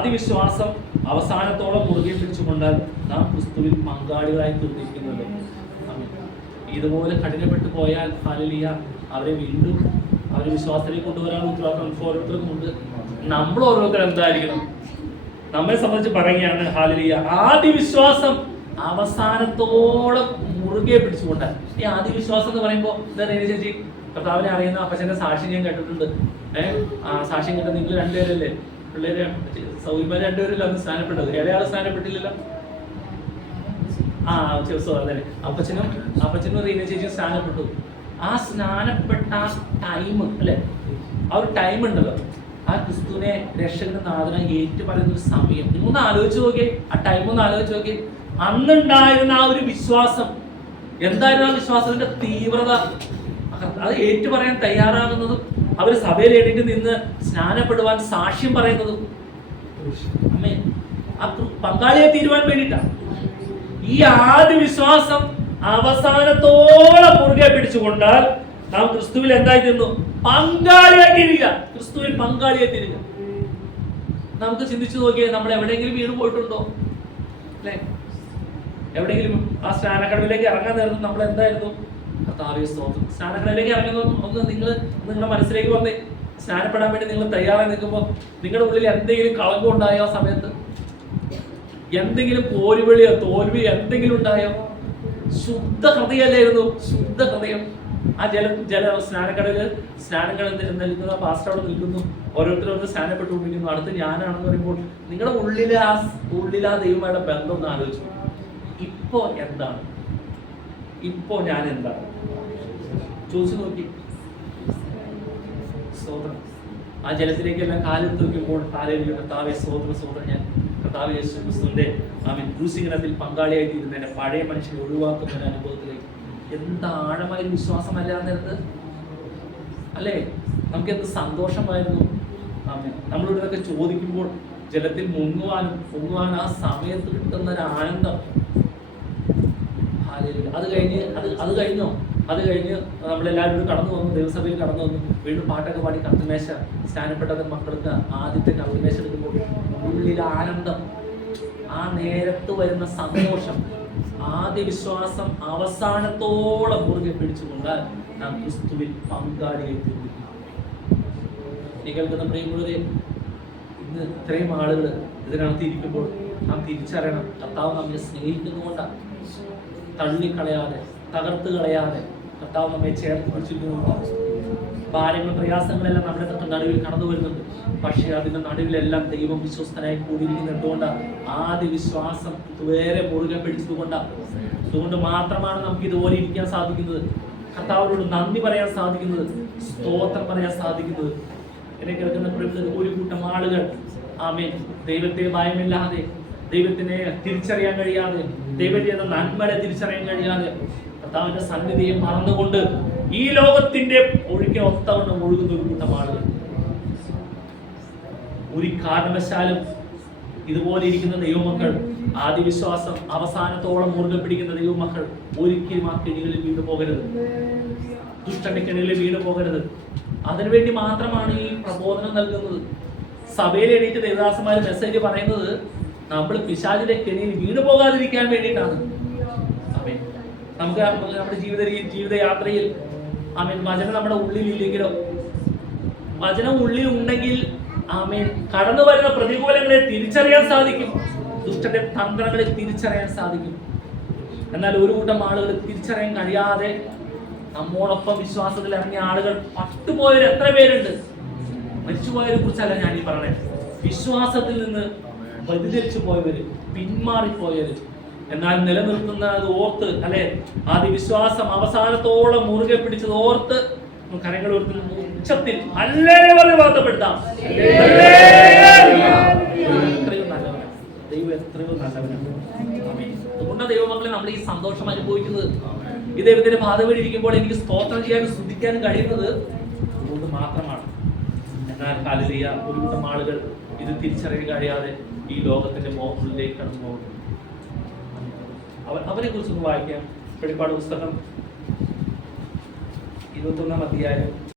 ആദ്യ വിശ്വാസം അവസാനത്തോളം മുറുകെ പിടിച്ചുകൊണ്ടാൽ നാം ക്രിസ്തുവിൽ പങ്കാളികളായി തീർന്നിരിക്കുന്നുണ്ട്. ഇതുപോലെ കഠിനപ്പെട്ടു പോയാൽ ഹല്ലേലൂയ അവരെ വീണ്ടും അവരെ വിശ്വാസത്തിലേക്ക് കൊണ്ടുവരാൻ ഉത്തരവാദിത്വം ഓരോരുത്തർക്കും ഉണ്ട്. നമ്മൾ ഓരോരുത്തരും എന്തായിരിക്കണം? നമ്മെ സംബന്ധിച്ച് പറയുകയാണ് ഹല്ലേലൂയ ആദ്യ വിശ്വാസം അവസാനത്തോളം മുറുകെ പിടിച്ചുകൊണ്ടാൽ. ഈ ആദ്യ വിശ്വാസം എന്ന് പറയുമ്പോൾ എന്താ ചേച്ചി, കർത്താവിനെ അറിയുന്ന അപ്പച്ചന്റെ സാക്ഷ്യം ഞാൻ കേട്ടിട്ടുണ്ട്. സാക്ഷ്യം കേട്ട നിങ്ങൾ രണ്ടുപേരല്ലേ പിള്ളേര് സൗകര്യമാര് രണ്ടുപേരല്ലേ അന്ന് സ്നാനപ്പെട്ടത്? ഇടയാൾ സ്നാനപ്പെട്ടില്ലല്ലോ. അതെ, അപ്പച്ചനും റീന ചേച്ചിയും സ്നാനപ്പെട്ടു. ആ സ്നാനപ്പെട്ട ആ ടൈം അല്ലെ, ആ ഒരു ടൈം ഉണ്ടല്ലോ, ആ ക്രിസ്തുവിനെ രക്ഷകന്റെ നാഥനായി ഏറ്റു പറയുന്ന ഒരു സമയം നിങ്ങളൊന്ന് ആലോചിച്ച് നോക്കിയേ. ആ ടൈം ഒന്ന് ആലോചിച്ച് നോക്കിയേ. അന്നുണ്ടായിരുന്ന ആ ഒരു വിശ്വാസം എന്തായിരുന്നു? ആ വിശ്വാസത്തിന്റെ തീവ്രത, അത് ഏറ്റു പറയാൻ തയ്യാറാകുന്നതും അവർ സഭയിൽ എണീറ്റ് നിന്ന് സ്നാനപ്പെടുവാൻ സാക്ഷ്യം പറയുന്നതും അമ്മേ ആ പങ്കാളിയെ തീരുവാൻ വേണ്ടിയിട്ടാണ്. ഈ ആദ്യ വിശ്വാസം അവസാനത്തോളം മുറുകെ പിടിച്ചുകൊണ്ടാൽ നാം ക്രിസ്തുവിൽ എന്തായി തീർന്നു? പങ്കാളിയായി തീരുക. ക്രിസ്തുവിൽ പങ്കാളിയായി തീരുക. നമുക്ക് ചിന്തിച്ചു നോക്കിയേ, നമ്മൾ എവിടെയെങ്കിലും വീണ് പോയിട്ടുണ്ടോ? അല്ലെ, എവിടെയെങ്കിലും ആ സ്നാനക്കടവിലേക്ക് ഇറങ്ങാൻ നേരത്തെ നമ്മൾ എന്തായിരുന്നു? കർത്താവേ സ്തോത്രം. സ്നാനക്കടവിലേക്ക് ഇറങ്ങുന്ന ഒന്ന് നിങ്ങളുടെ മനസ്സിലേക്ക് വന്നേ. സ്നാനപ്പെടാൻ വേണ്ടി നിങ്ങൾ തയ്യാറായി നിൽക്കുമ്പോൾ നിങ്ങളുടെ ഉള്ളിൽ എന്തെങ്കിലും കളങ്കം ഉണ്ടായോ? ആ സമയത്ത് എന്തെങ്കിലും പോരുവിളിയോ തോൽവിയോ എന്തെങ്കിലും ഉണ്ടായോ? ശുദ്ധ ഹൃദയമല്ലായിരുന്നു, ശുദ്ധ ഹൃദയം. ആ സ്നാനക്കടവില് സ്നാനം നിൽക്കുന്ന പാസ്റ്റർ അവിടെ നിൽക്കുന്നു, ഓരോരുത്തരും സ്നാനപ്പെട്ടുകൊണ്ടിരിക്കുന്നു. അടുത്ത് ഞാനാണെന്ന് പറയുമ്പോൾ നിങ്ങളുടെ ഉള്ളിൽ ആ ദൈവമായിട്ട് ബന്ധം ഒന്ന് ആലോചിച്ചു. ഇപ്പോ എന്താണ്? ഇപ്പോ ഞാൻ എന്താണ്? ചോദിച്ചു നോക്കി. സ്തോത്രം. ആ ജലത്തിലേക്കെല്ലാം കാലെടുത്ത് നോക്കുമ്പോൾ ഹല്ലേലൂയ കർത്താവേ സ്തോത്രം സ്തോത്രം. ഞാൻ കർത്താവ് യേശു ക്രിസ്തുവിന്റെ ക്രൂശീകരണത്തിൽ പങ്കാളിയായി തീരുന്ന എന്റെ പഴയ മനുഷ്യനെ ഒഴിവാക്കുന്ന ഒരു അനുഭവത്തിലേക്ക്. എന്താ ആഴമായൊരു വിശ്വാസമല്ല നേരത്ത് അല്ലേ? നമുക്ക് എന്ത് സന്തോഷമായിരുന്നു. നമ്മളിവിടെയൊക്കെ ചോദിക്കുമ്പോൾ ജലത്തിൽ മുങ്ങുവാനും ആ സമയത്ത് കിട്ടുന്ന ഒരു ആനന്ദം. അത് കഴിഞ്ഞോ? അത് കഴിഞ്ഞ് നമ്മളെല്ലാവരും കടന്നു വന്നു, ദേവസഭയിൽ കടന്നു വന്നു, വീണ്ടും പാട്ടൊക്കെ പാടി കർത്തമേശ സ്നാനപ്പെട്ടത് മക്കൾക്ക് ആദ്യത്തെ കർത്തമേശ എടുക്കുമ്പോൾ ഉള്ളിൽ ആനന്ദം, ആ നേരത്ത് വരുന്ന സന്തോഷം. ആദ്യ വിശ്വാസം അവസാനത്തോളം മുറുകെ പിടിച്ചുകൊണ്ടാൽ നാം ക്രിസ്തുവിൽ പങ്കാളിയായി തീർന്നിരിക്കുന്നു. ഈ കേൾക്കുന്ന പ്രിയമുള്ളവരെ, ഇന്ന് ഇത്രയും ആളുകൾ ഇതിനകത്ത് ഇരിക്കുമ്പോൾ നാം തിരിച്ചറിയണം, കർത്താവ് നമ്മെ സ്നേഹിക്കുന്നുകൊണ്ടാണ്. തള്ളിക്കളയാതെ, തകർത്ത് കളയാതെ കർത്താവ് നമ്മെ ചേർത്ത് പിടിച്ചിരിക്കുന്നുണ്ട്. ഭാരങ്ങളും പ്രയാസങ്ങളെല്ലാം നമ്മുടെ നടുവിൽ കടന്നു വരുന്നുണ്ട്. പക്ഷേ അതിന്റെ നടുവിലെല്ലാം ദൈവം വിശ്വസ്തനായി കൂടിയിരിക്കുന്നത് എന്തുകൊണ്ടാണ്? ആദ്യ വിശ്വാസം ഇതുവരെ മുറുകെ പിടിച്ചതുകൊണ്ടാണ്. അതുകൊണ്ട് മാത്രമാണ് നമുക്ക് ഇതുപോലെ ഇരിക്കാൻ സാധിക്കുന്നത്, കർത്താവിനോട് നന്ദി പറയാൻ സാധിക്കുന്നത്, സ്തോത്രം പറയാൻ സാധിക്കുന്നത്. എന്നെ കേൾക്കുന്ന ഒരു കൂട്ടം ആളുകൾ ആമേൻ ദൈവത്തെ ഭയമില്ലാതെ, ദൈവത്തിനെ തിരിച്ചറിയാൻ കഴിയാതെ, ദൈവത്തിന്റെ നന്മയെ തിരിച്ചറിയാൻ കഴിയാതെ കർത്താവിന്റെ സന്നിധിയെ മറന്നുകൊണ്ട് ഈ ലോകത്തിന്റെ ഒഴുക്കിന് ഒത്തവണ്ണം ഒഴുകുന്ന ഒരു കൂട്ടം ആളുകൾ. ഒരു കാരണവശാലും ഇതുപോലെ ഇരിക്കുന്ന ദൈവമക്കൾ, ആദ്യ വിശ്വാസം അവസാനത്തോളം മുറുകെ പിടിക്കുന്ന ദൈവമക്കൾ ഒരിക്കലും ആ കെണികളിൽ വീണു പോകരുത്, ദുഷ്ടന്റെ കെണികളിൽ വീണു പോകരുത്. അതിനുവേണ്ടി മാത്രമാണ് ഈ പ്രബോധനം നൽകുന്നത്. സഭയിൽ എണീറ്റ് ദേവദാസന്മാര് മെസ്സേജ് പറയുന്നത് നമ്മൾ പിശാചിന്റെ കെണിയിൽ വീണു പോകാതിരിക്കാൻ വേണ്ടിയിട്ടാണ്. നമുക്ക് നമ്മുടെ ജീവിതയാത്രയിൽ വചനം നമ്മുടെ ഉള്ളിലില്ലെങ്കിലോ, വചനം ഉള്ളിൽ ഉണ്ടെങ്കിൽ കടന്നു വരുന്ന പ്രതികൂലങ്ങളെ തിരിച്ചറിയാൻ സാധിക്കും, ദുഷ്ടന്റെ തന്ത്രങ്ങളെ തിരിച്ചറിയാൻ സാധിക്കും. എന്നാൽ ഒരു കൂട്ടം ആളുകൾ തിരിച്ചറിയാൻ കഴിയാതെ നമ്മോടൊപ്പം വിശ്വാസത്തിൽ ഇറങ്ങിയ ആളുകൾ പട്ടുപോയവർ എത്ര പേരുണ്ട്? മരിച്ചുപോയവരെ കുറിച്ചല്ല ഞാൻ ഈ പറഞ്ഞത്, വിശ്വാസത്തിൽ നിന്ന് വ്യതിചലിച്ചു പോയവര്, പിന്മാറിപ്പോയവര്. എന്നാൽ നിലനിർത്തുന്നത് ഓർത്ത് അല്ലെ, ആദ്യ വിശ്വാസം അവസാനത്തോളം മുറുകെ പിടിച്ചത് ഓർത്ത് കരങ്ങൾ ഉച്ചത്തിൽ ഹല്ലേലൂയ വാഴ്ത്തപ്പെടുത്താം. എത്രയോ നല്ലവനാണ് ദൈവം, എത്രയോ നല്ലവനാണ്. അതുകൊണ്ടാണ് ദൈവമക്കളെ നമ്മൾ ഈ സന്തോഷം അനുഭവിക്കുന്നത്. ഈ ദൈവത്തിന്റെ പാതവഴിയിരിക്കുമ്പോൾ എനിക്ക് സ്തോത്രം ചെയ്യാനും സ്തുതിക്കാനും കഴിയുന്നത് അതുകൊണ്ട് മാത്രമാണ്. എന്നാൽ ഹല്ലേലൂയ ഒരു കൂട്ടം ആളുകൾ ഇത് തിരിച്ചറിയാൻ കഴിയാതെ ഈ ലോകത്തിന്റെ മോഹങ്ങളിലേക്ക് കടന്നു പോകുന്നു. അവരെ കുറിച്ചൊന്ന് വായിക്കാം. വെളിപ്പാട് പുസ്തകം 21-ാം അധ്യായം